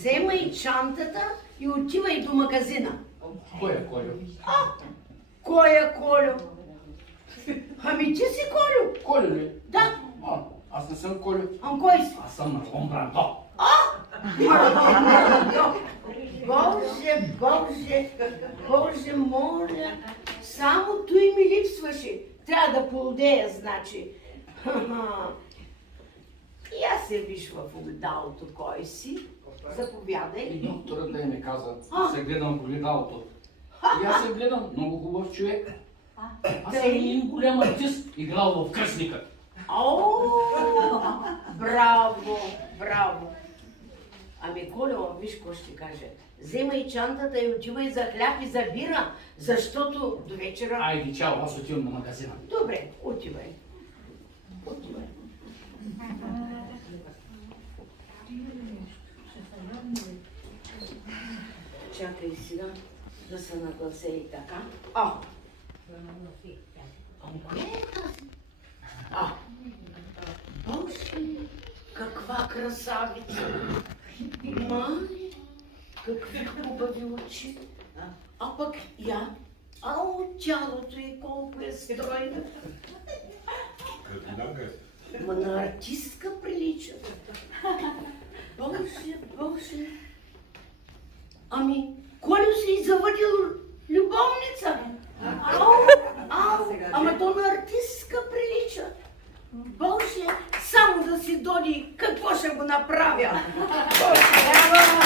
вземай чантата и отивай до магазина. Кой е Колю? Кой е Колю? Ами ти си Колю. Колю ли? Да. Аз не съм Колю. Кой си? Аз съм Марлон Брандо. Боже, Боже, Боже, моля, само той ми липсваше. Трябва да полудея, значи. И аз се виж в огледалото, кой си. Заповядай. И докторът да ми каза, се гледам в огледалото. И аз се гледам, много хубав човек. Аз съм един голям артист, играл в Кръстника. О, браво, браво. Ами, Колю, виж какво ще кажа. Вземай чантата и отивай за хляб и за бира, защото до вечера... Айде, чао, аз отивам на магазина. Добре, отивай. Отивай. Чакай сега да се наглася и така. Кое е тази? Боже, каква красавица! Май, какви хубави очи! А пък я, тялото й колко е стройно! Ма на артистка прилича. Боже, Боже! Ами, Колю си завърдил